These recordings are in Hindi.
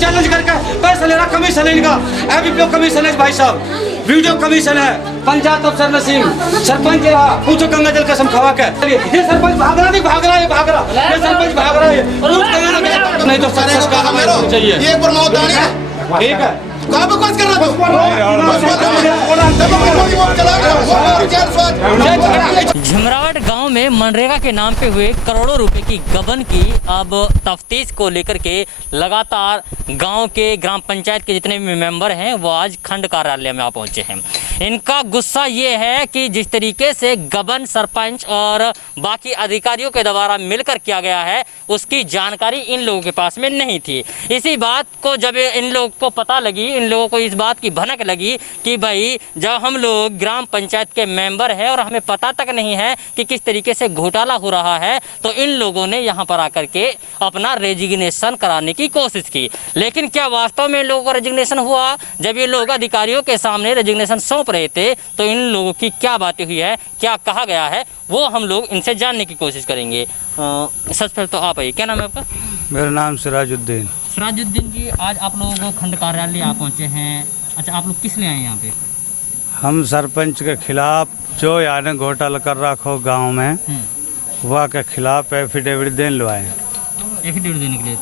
चैलेंज करके पैसा ले रहा, कमीशन है इनका, एबीपीओ कमीशन है भाई साहब, वीडियो कमीशन है। पंचायत अफसर नसीम सरपंच रहा, पूछो गंगा जल कसम खवा के। ये सरपंच भाग रहा, नहीं भाग रहा, ये भाग रहा, ये सरपंच भाग रहा है, नहीं तो सक्सेस का हमें चाहिए। ये एक बार मौत आनी है, ठीक है, कहाँ पे बस कर रहा तू? झमरावट गांव में मनरेगा के नाम पे हुए करोड़ों रुपए की गबन की अब तफ्तीश को लेकर के लगातार गांव के ग्राम पंचायत के जितने भी मेंबर हैं वो आज खंड कार्यालय में आ पहुंचे हैं। इनका गुस्सा ये है कि जिस तरीके से गबन सरपंच और बाकी अधिकारियों के द्वारा मिलकर किया गया है उसकी जानकारी इन लोगों के पास में नहीं थी। इसी बात को जब इन लोगों को पता लगी, इन लोगों को इस बात की भनक लगी कि भाई जब हम लोग ग्राम पंचायत के मेंबर हैं और हमें पता तक नहीं है कि किस तरीके से घोटाला हो रहा है, तो इन लोगों ने यहाँ पर आकर के अपना रेजिग्नेशन कराने की कोशिश की। लेकिन क्या वास्तव में इन लोगों का रेजिग्नेशन हुआ? जब ये लोग अधिकारियों के सामने रेजिग्नेशन सौंप रहे थे तो इन लोगों की क्या बातें हुई है, क्या कहा गया है, वो हम लोग इनसे जानने की कोशिश करेंगे। सबसे पहले तो आप आइए, क्या नाम है आपका? मेरा नाम सिराजुद्दीन। सिराजुद्दीन जी, आज आप लोग खंड कार्यालय आ पहुँचे हैं। अच्छा, आप लोग किस लिए आए यहाँ पे? हम सरपंच के खिलाफ जो यानी घोटाला कर रखो गांव में वह के खिलाफ एफिडेविट देने लवाए। एफिडेविट देने के लिए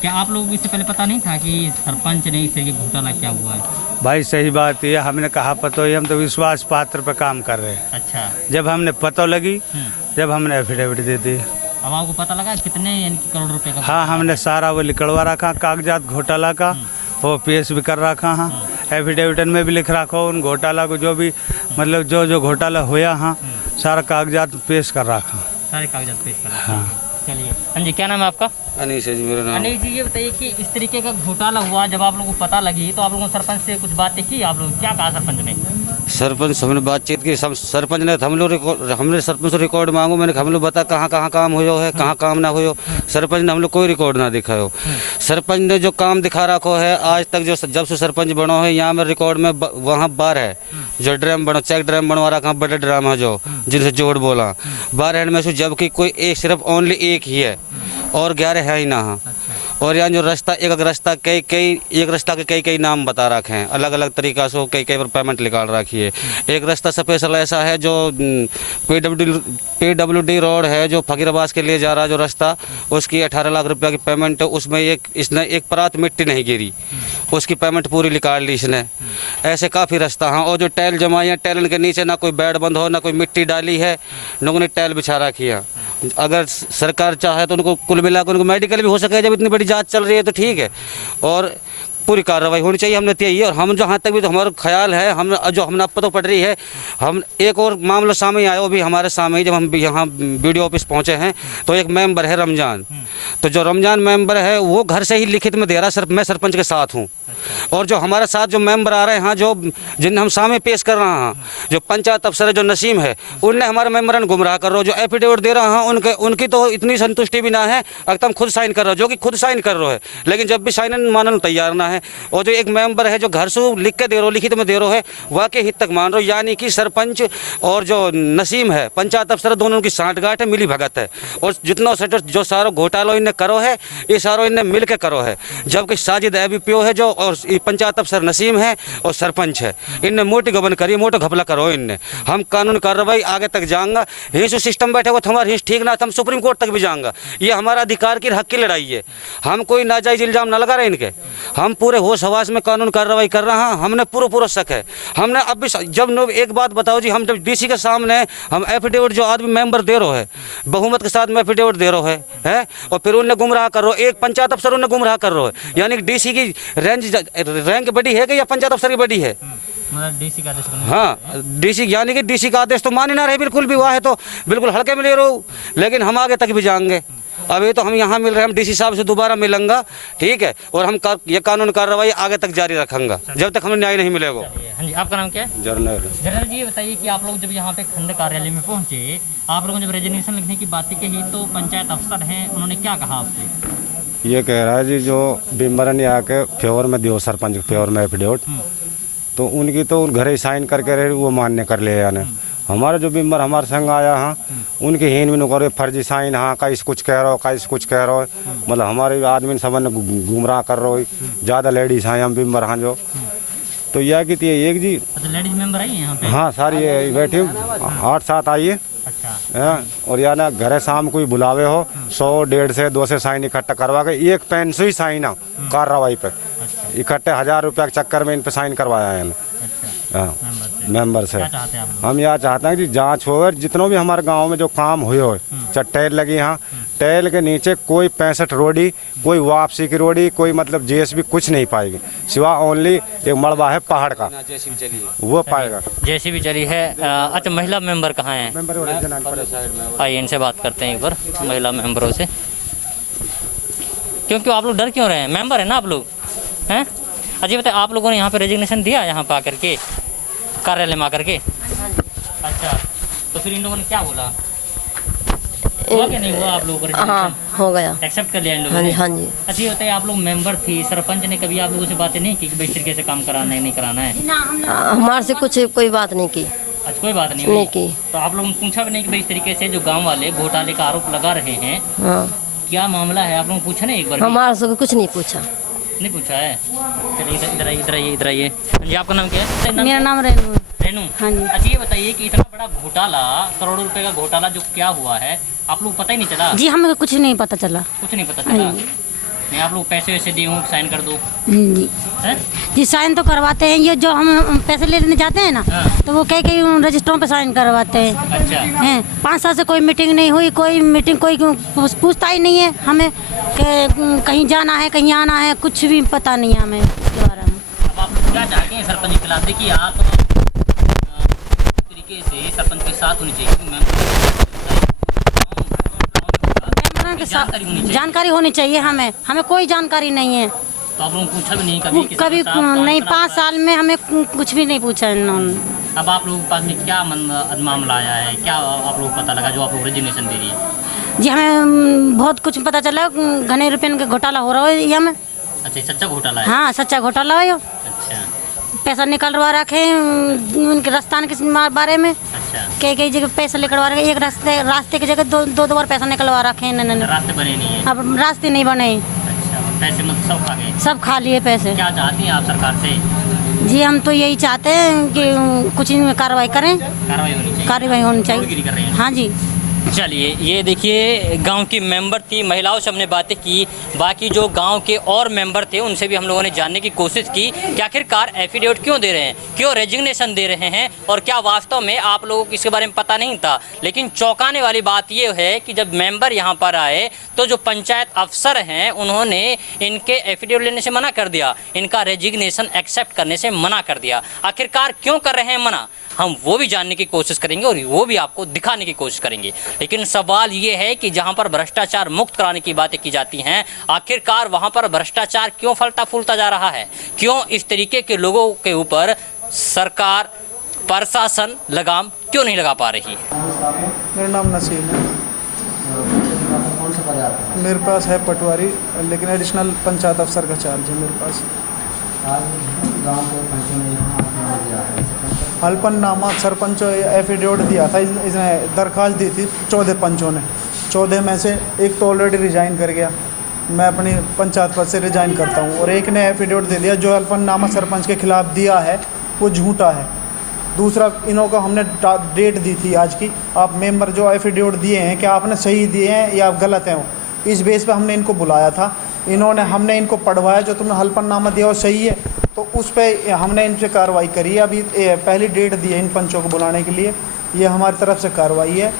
क्या आप लोगों को इससे पहले पता नहीं था कि सरपंच ने इस तरीके घोटाला क्या हुआ है? भाई सही बात है, हमने कहा पतो ही, हम तो विश्वास पात्र पे काम कर रहे हैं। अच्छा, जब हमने पतो लगी जब हमने एफिडेविट दे दी। अब आपको पता लगा कितने यानी कि करोड़ रुपए का? हाँ, हमने सारा वो निकलवा रखा कागजात घोटाला का, वो पेश भी कर रखा। हाँ, एफिडेविट में भी लिख रखा उन घोटाला को, जो भी मतलब जो घोटाला हुआ, हाँ सारा कागजात पेश कर रखा। सारे कागजात पेश कर रखा। हाँ, चलिए। हाँ जी, क्या नाम है आपका? अनीश है जी मेरा नाम। अनिल जी, ये बताइए कि इस तरीके का घोटाला हुआ, जब आप लोगों को पता लगी तो आप लोगों ने सरपंच से कुछ बातें की? आप लोग क्या कहा सरपंच ने? सरपंच हमने बातचीत की, सरपंच ने हमने सरपंच से रिकॉर्ड मांगो, मैंने हम लोग बता कहाँ कहाँ काम हुआ है, कहाँ काम ना हुआ। सरपंच ने हम लोग कोई रिकॉर्ड ना दिखायो। सरपंच ने जो काम दिखा रखो है आज तक, जो जब से सरपंच बनो है यहाँ में रिकॉर्ड में वहाँ बार है जो ड्राम बनो, चेक ड्राम बनवा रखा, बड़े ड्राम है जो जिनसे जोड़ बोला बार हैंड में से, जबकि कोई एक सिर्फ ओनली एक ही है और 11 है ही ना। और यहाँ जो रास्ता एक रास्ता एक रास्ता के कई नाम बता रखे हैं, अलग अलग तरीका से कई पर पेमेंट निकाल रखी है। एक रास्ता स्पेशल ऐसा है जो PWD रोड है जो फकीराबाद के लिए जा रहा जो रास्ता, उसकी 18 लाख रुपया की पेमेंट, उसमें इसने एक परात मिट्टी नहीं गिरी, उसकी पेमेंट पूरी निकाल ली इसने। ऐसे काफ़ी रास्ता। हाँ, और जो टैल जमाई है, टैलन के नीचे ना कोई बेड बंद हो, ना कोई मिट्टी डाली है, लोगों ने टैल बिछा रखी है। अगर सरकार चाहे तो उनको कुल मिलाकर उनको मेडिकल भी हो सके, जब इतनी बड़ी जांच चल रही है तो ठीक है, और पूरी कार्रवाई होनी चाहिए। हमने यही, और हम जहाँ तक भी तो हमारा ख्याल है, हम जो हमने अब तो पड़ रही है, हम एक और मामला सामने आया, वो भी हमारे सामने, जब हम यहाँ BDO ऑफिस पहुँचे हैं तो एक मेंबर है रमजान, तो जो रमजान मेंबर है वो घर से ही लिखित में दे रहा मैं सरपंच के साथ हूँ, और जो हमारे साथ जो मेंबर आ रहे हैं जो जिन हम सामने पेश कर रहे हैं, जो पंचायत अफसर है जो नसीम है, उनने हमारे मेंबर ने गुमराह कर रहे हो। जो एफिडेविट दे रहा है उनकी तो इतनी संतुष्टि भी ना है, एकदम खुद साइन कर रहे हो, जो कि खुद साइन कर रहे हो है, लेकिन जब भी साइन मानने तैयार ना है। और जो एक मेंबर है जो घर से लिख के दे रहे हो, लिखित में दे रहे है, वाकई हित तक मान रहे हो। यानी कि सरपंच और जो नसीम है पंचायत अफसर, दोनों की साठगांठ है, मिली भगत है, और जितना जो सारा घोटाला इन्हें करो है, ये सारो इन्हें मिल के करो है। जबकि साजिद एबीपीओ है जो, और पंचायत अफसर नसीम है और सरपंच है, इनने मोटी गबन करी, मोटा घपला करो इनने। हम कानून कार्रवाई आगे तक जाऊंगा, हिंस सिस्टम बैठे हुआ हमारा हिंस ठीक ना था, हम सुप्रीम कोर्ट तक भी जाऊंगा। ये हमारा अधिकार की हक की लड़ाई है, हम कोई नाजायज इल्जाम ना लगा रहे इनके, हम पूरे होश हवास में कानून कार्रवाई कर रहे हैं। हमने पूरा शक है। हमने अब भी जब एक बात बताओ जी, हम जब DC के सामने हम एफिडेविट जो आदमी मेंबर दे रहे है, बहुमत के साथ में एफिडेविट दे रहे है, और फिर उन्हें गुमराह कर रहे, एक पंचायत अफसर उन्हें गुमराह कर रहे है। यानी कि DC की रैंक बड़ी है कि या पंचायत अफसर की बड़ी है? DC का आदेश। हाँ, DC यानी कि DC का आदेश तो मान ही ना रहे बिल्कुल भी, हुआ है तो बिल्कुल हल्के में ले रहे हो। लेकिन हम आगे तक भी जाएंगे। अभी तो हम यहाँ मिल रहे हैं, हम DC साहब से दोबारा मिलेंगे, ठीक है, और हम ये कानून कार्रवाई आगे तक जारी रखेंगे जब तक हमें न्याय नहीं मिलेगा। हाँ जी, आपका नाम क्या है? जर्नल जी, बताइए कि आप लोग जब यहाँ पे खंड कार्यालय में पहुँचे, आप लोगों ने जब रेजिग्नेशन लिखने की बातें कही तो पंचायत अफसर हैं, उन्होंने क्या कहा आपसे? ये कह रहा है जी जो मेंबर ने आके फेवर में दियो, सरपंच फेवर में एफिडेविट, तो उनकी तो घर ही साइन करके रहे, वो मान्य कर ले यानी, हमारे जो मेंबर हमारे संग आया हाँ उनके हेन में करे फर्जी साइन हाँ कहीं कुछ कह रहा हो कहीं कुछ कह रहा हो, मतलब हमारे आदमी सब गुमराह कर रहा हो। ज़्यादा लेडीज़ हैं हम मेंबर हाँ जो, तो यह कि एक जी अच्छा लेडीज मेंबर आई है यहाँ पे? हाँ सारी बैठी 8-7 आई है। अच्छा और या ना घरे शाम कोई बुलावे हो 100-150 200 साइन इकट्ठा करवा के एक पेन से ही साइन हो कार्रवाई पे इकट्ठे 1000 रुपया के चक्कर में इन पे साइन करवाया है हाँ मेंबर से। हम यह चाहते हैं कि जांच हो, जितनों भी हमारे गांव में जो काम हुए हो, चाहे टैल लगी हाँ टैल के नीचे कोई 65 रोडी, कोई वापसी की रोडी, कोई मतलब जेसीबी कुछ नहीं पाएगी, सिवा ओनली एक मलबा है पहाड़ का वो पाएगा। जेसीबी चली है। अच्छा महिला मेंबर कहाँ हैं? आइए इनसे बात करते हैं एक बार महिला मेंबरों से। क्यों आप लोग डर क्यों रहे हैं? मेंबर है ना आप लोग हैं? अजी बताए आप लोगों ने यहाँ पे रेजिग्नेशन दिया यहाँ पे आकर के कार्यालय में आकर के? अच्छा तो फिर इन लोगों ने क्या बोला? हुआ कि नहीं हुआ आप लोगों को? हाँ हो गया, एक्सेप्ट कर लिया इन लोगों हाँ ने? जी हाँ जी। अच्छा ये बताइए आप लोग मेंबर थी, सरपंच ने कभी आप लोगों से बातें नहीं की कि इस तरीके से काम कराना है नहीं कराना है? हमारे से कुछ कोई बात नहीं की। अच्छा कोई बात नहीं नहीं हुई? की। तो आप लोगों ने पूछा भी नहीं कि भाई इस तरीके से जो गांव वाले घोटाले का आरोप लगा रहे हैं हाँ क्या मामला है? आप लोगों ने पूछा नहीं एक बार भी? हमारे से कुछ नहीं पूछा। नहीं पूछा है? चलिए इधर आइए इधर आइए इधर आइए। जी आपका नाम क्या है? मेरा नाम रेनू है। रेनू। हाँ जी। अच्छा ये बताइए कि इतना बड़ा घोटाला, करोड़ों रुपए का घोटाला जो क्या हुआ है आप लोग पता ही नहीं चला? जी हमें कुछ नहीं पता चला। कुछ नहीं पता चला? नहीं आप लोग पैसे वैसे दिए हों साइन कर दो जी हैं? जी साइन तो करवाते हैं, ये जो हम पैसे लेने जाते हैं ना तो वो कई कई रजिस्टरों पे साइन करवाते हैं। अच्छा हैं 5 साल से कोई मीटिंग नहीं हुई, कोई मीटिंग कोई पूछता ही नहीं है हमें कि कहीं जाना है कहीं आना है, कुछ भी पता नहीं है हमें इसके बारे में। अब आप क्या चाहते हैं सरपंच के खिलाफ? देखिए आप तरीके से सरपंच के साथ होनी चाहिए, जानकारी होनी चाहिए हमें, हमें कोई जानकारी नहीं है। तो आप लोगों ने पूछा भी नहीं कभी? कभी नहीं, 5 साल में हमें कुछ भी नहीं पूछा इन्होंने। अब आप लोगों के पास में क्या मामला आया है, क्या आप लोगों को पता लगा जो आप लोग रेजिग्नेशन दे रही है? जी हमें बहुत कुछ पता चला, घने रुपये का घोटाला हो रहा है ये हमें। अच्छा सच्चा घोटाला है? हाँ सच्चा घोटाला है। अच्छा पैसा निकलवा रखे उनके रास्तान के बारे में, अच्छा कई जगह पैसा निकलवा रखे, एक रास्ते की जगह दो बार पैसा निकलवा रखे हैं। रास्ते बने नहीं है? अब रास्ते नहीं बने। अच्छा पैसे मतलब सब खा गए? सब खा लिए पैसे। क्या चाहती हैं आप सरकार से? जी हम तो यही चाहते हैं कि कुछ इनमें कार्रवाई करें, कार्रवाई होनी चाहिए। कर रहे हैं? हाँ जी। चलिए ये देखिए गांव की मेंबर थी, महिलाओं से हमने बातें की, बाकी जो गांव के और मेंबर थे उनसे भी हम लोगों ने जानने की कोशिश की कि आखिरकार एफिडेविट क्यों दे रहे हैं, क्यों रेजिग्नेशन दे रहे हैं और क्या वास्तव में आप लोगों को इसके बारे में पता नहीं था। लेकिन चौंकाने वाली बात ये है कि जब मेंबर यहाँ पर आए तो जो पंचायत अफसर हैं उन्होंने इनके एफिडेविट लेने से मना कर दिया, इनका रेजिग्नेशन एक्सेप्ट करने से मना कर दिया। आखिरकार क्यों कर रहे हैं मना, हम वो भी जानने की कोशिश करेंगे और वो भी आपको दिखाने की कोशिश करेंगे। लेकिन सवाल ये है कि जहां पर भ्रष्टाचार मुक्त कराने की बातें की जाती हैं, आखिरकार वहां पर भ्रष्टाचार क्यों फलता फूलता जा रहा है, क्यों इस तरीके के लोगों के ऊपर सरकार प्रशासन लगाम क्यों नहीं लगा पा रही है? मेरा नाम नसीम है। मेरे पास है पटवारी, लेकिन एडिशनल पंचायत अफसर का चार्ज है मेरे पास। हल्फनामा सरपंच एफिडेविट दिया था, इसने दरख्वास्त दी थी 14 पंचों ने, 14 में से एक तो ऑलरेडी रिजाइन कर गया, मैं अपनी पंचायत पद से रिजाइन करता हूँ, और एक ने एफिडेविट दे दिया जो हल्फनामा सरपंच के खिलाफ दिया है वो झूठा है। दूसरा इन्हों को हमने डेट दी थी आज की, आप मेंबर जो एफिडेविट दिए हैं क्या आपने सही दिए हैं या गलत हैं, इस बेस पे हमने इनको बुलाया था। हमने इनको पढ़वाया जो तुमने हल्फनामा दिया वो सही है, तो उस पर हमने इनसे कार्रवाई करी है। अभी पहली डेट दी है इन पंचों को बुलाने के लिए, ये हमारी तरफ से कार्रवाई है,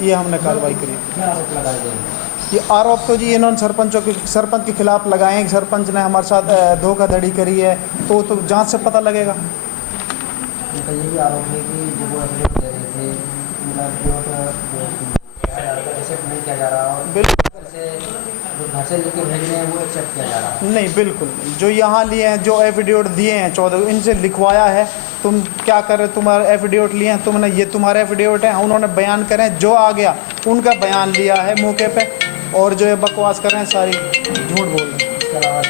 ये हमने कार्रवाई करी। ये आरोप तो जी इन्होंने सरपंच के खिलाफ लगाए हैं, सरपंच ने हमारे साथ धोखाधड़ी करी है, तो जांच से पता लगेगा। उनका ये भी आरोप है कि जो वो एफिडेविट दे रहे थे एक्सेप्ट नहीं किया जा रहा, और बिल्कुल से जो घर से लेके भेज रहे हैं वो एक्सेप्ट किया जा रहा है। नहीं, बिल्कुल जो यहाँ लिए हैं, जो एफिडेविट दिए हैं 14, इनसे लिखवाया है तुम क्या कर रहे, तुम्हारा एफिडेविट लिए हैं तुमने, ये तुम्हारे एफिडेविट हैं, उन्होंने बयान करें, जो आ गया उनका बयान लिया है मौके पे, और जो ये बकवास कर रहे हैं सारी झूठ बोल रहे हैं। इसके अलावा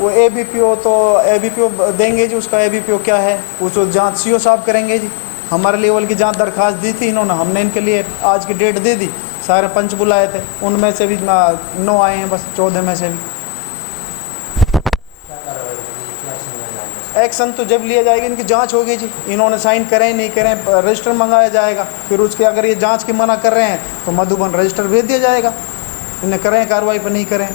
वो एबीपीओ तो एबीपीओ देंगे जी, उसका एबीपीओ क्या है उसको जांच सीओ साहब करेंगे जी। हमारे लेवल की जांच दरखास्त दी थी इन्होंने, हमने इनके लिए आज की डेट दे दी, सारे पंच बुलाए थे, उनमें से भी 9 आए हैं बस, 14 में से भी। एक्शन तो जब लिया जाएगा, इनकी जांच होगी जी, इन्होंने साइन करें नहीं करें, रजिस्टर मंगाया जाएगा, फिर उसके अगर ये जांच की मना कर रहे हैं तो मधुबन रजिस्टर भेज दिया जाएगा, इन्हें करें कार्रवाई पर नहीं करें।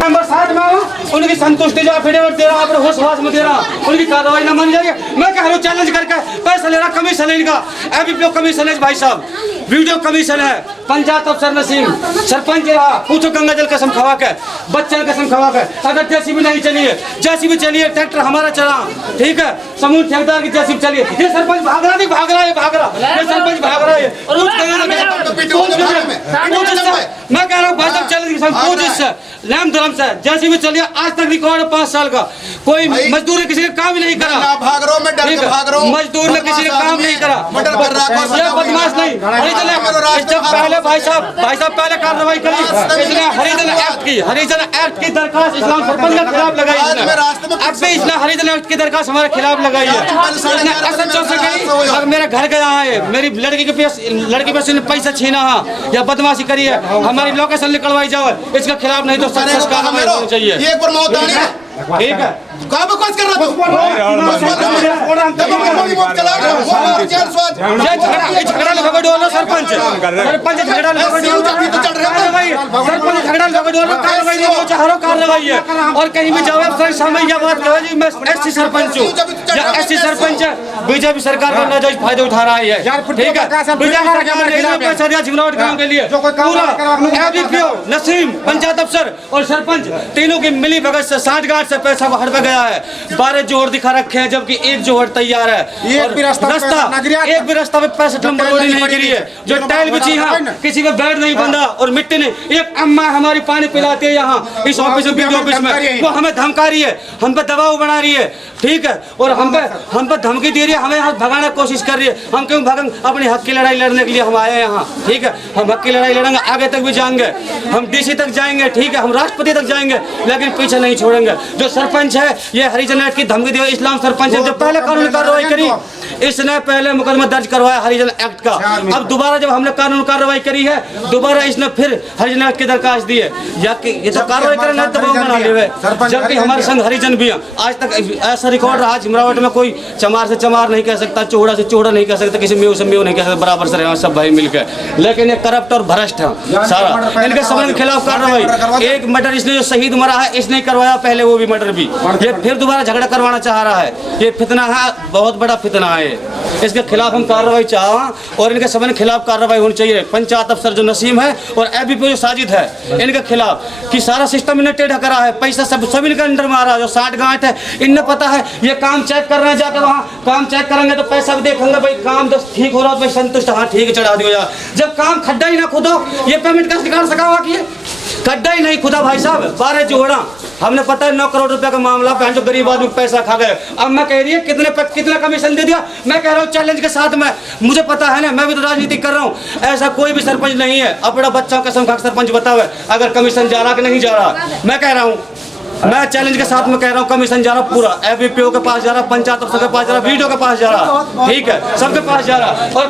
नंबर 7 में हूँ, उनकी संतुष्टि जो एफिडेविट दे रहा है, होश वास में दे रहा, उनकी कार्रवाई न मान जाएगी। मैं कह रहा हूँ चैलेंज करके पैसा ले रहा, कमीशन है इनका, एबीपीओ कमीशन है भाई साहब, वीडियो कमीशन है, पंचायत अफसर नसीम, सरपंच रहा, पूछो गंगा जल कसम खवा के, बच्चन कसम खवा के, अगर जेसीबी नहीं चलिए, जेसीबी चलिए, ट्रैक्टर हमारा चला, ठीक है, समूह ठेकेदार की जेसीबी चलिए, ये सरपंच भाग रहा नहीं, भाग रहा है, ये सरपंच भाग रहा है, मैं कह रहा हूँ भाई साहब चैलेंज पूछ इससे लैम धर्म से, जेसीबी चलिए, आज तक रिकॉर्ड 5 साल का, कोई मजदूर ने किसी का काम ही नहीं करा, भाग रहा हूं मैं, डर के भाग रहा हूं, मजदूर ने किसी का काम नहीं करा, ये बदमाश नहीं, जब पहले भाई साहब पहले कार्रवाई करी, इसने हरिजन एक्ट की दरखास्त इस्लाम सरपंच के खिलाफ लगाई, अब भी इसने हरिजन एक्ट की दरखास्त हमारे खिलाफ लगाई है, इसने SHO से कही, अगर मेरे घर गया है, मेरी लड़की पे पैसा छीना है या बदमाशी करी है, हमारी लोकेशन निकलवाई जाओ, इसके खिलाफ नहीं तो सख्त कार्रवाई होनी चाहिए। ये एक बार मौत आनी है, ठीक है, कहाँ बकवास कर रहा तू? झगड़ा लगा डोलो सरपंच झगड़ा कार्रवाई है, और कहीं भी जाओ सामने यह बात कहो जी मैं SC सरपंच हूँ या SC सरपंच है, बीजेपी सरकार का नाजायज फायदा उठा रहा है, ठीक है, बीजेपी सरकार ने झिमरावट गाँव के लिए पूरा एबीपीओ नसीम पंचायत अफसर और सरपंच तीनों की मिली भगत से 60 गांठ से पैसा बाहर पे गया है, 12 जोड़ दिखा रखे हैं जबकि एक जोड़ तैयार है, एक भी रास्ता पे 65 नंबर रोड नहीं गिरी है, जो टाइल बिछी है किसी का बेड नहीं बंधा और मिट्टी नहीं, एक अम्मा हमारी पानी पिलाती है यहाँ इस ऑफिस में, वो हमें धमका रही है, हम पे दबाव बना रही है, ठीक है, और हम पे धमकी दे रही है, हमें यहाँ भगाने की कोशिश कर रही है, हम क्यों भागें, अपनी हक की लड़ाई लड़ने के लिए हम आए हैं यहाँ, ठीक है, हम हक की लड़ाई लड़ेंगे, आगे तक भी जाएंगे, हम DC तक जाएंगे, ठीक है, हम राष्ट्रपति तक जाएंगे, लेकिन पीछे नहीं छोड़ेंगे। जो सरपंच है ये हरिजन एक्ट की धमकी दी, इस्लाम सरपंच है, जो पहले कानूनी कार्रवाई करी, इसने पहले मुकदमा दर्ज करवाया हरिजन एक्ट का, अब दोबारा जब हमने कानूनी कार्रवाई करी है दोबारा इसने फिर हरिजन एक्ट की दरखास्त दी है, या कि ये तो कार्रवाई करना दबाव बना लिए, जबकि हमारे संग हरिजन भी हैं, आज तक ऐसा रिकॉर्ड रहा झिमरावट में कोई चमार से चमार नहीं कह सकता, चोड़ा से चोड़ा नहीं कह सकता, किसी मेव से मेव नहीं कह सकता, बराबर से रहे सब भाई मिलकर, लेकिन ये करप्ट और भ्रष्ट है सारा, इनके सबके खिलाफ कार्रवाई, एक मर्डर इसने जो शहीद मरा है इसने करवाया पहले, वो भी मर्डर भी, ये फिर दोबारा झगड़ा करवाना चाह रहा है, ये फितना है, बहुत बड़ा फितना है, इसके खिलाफ हम कार्रवाई चाह और इनके सबके खिलाफ कार्रवाई होनी चाहिए, पंचायत अफसर जो नसीम है और एबीपीओ जो साजिद है इनके खिलाफ, कि सारा सिस्टम इन्हें टेढ़ा करा है, पैसा सभी इनके अंडर में आ रहा है, जो 60 गांठ है इन्हें पता है, ये काम चेक कर रहे हैं, जाकर वहाँ काम चेक करेंगे तो पैसा भी देखेंगे, भाई काम तो ठीक हो रहा है, भाई संतुष्ट, हाँ ठीक है चढ़ा दिया यार, जब काम खड्डा ही ना खुदो ये पेमेंट कैसे निकाल सका हुआ कि खड्डा ही नहीं खुदा भाई साहब, 12 जोड़ा, हमने पता है 9 करोड़ रुपए का मामला, जो गरीब आदमी पैसा खा गए, अब मैं कह रही है कितने कमीशन दे दिया, मैं कह रहा हूँ चैलेंज के साथ में, मुझे पता है ना, मैं भी तो राजनीति कर रहा हूँ, ऐसा कोई भी सरपंच नहीं है अपना बच्चा कसम खा सरपंच बतावे अगर कमीशन जा रहा कि नहीं जा रहा, मैं कह रहा हूँ, मैं चैलेंज के साथ में कह रहा हूँ कमीशन जा रहा पूरा, एबीपीओ के पास जा रहा, पंचायत अफसर के पास जा रहा, वीडियो के पास जा रहा, ठीक है, सबके पास जा रहा, और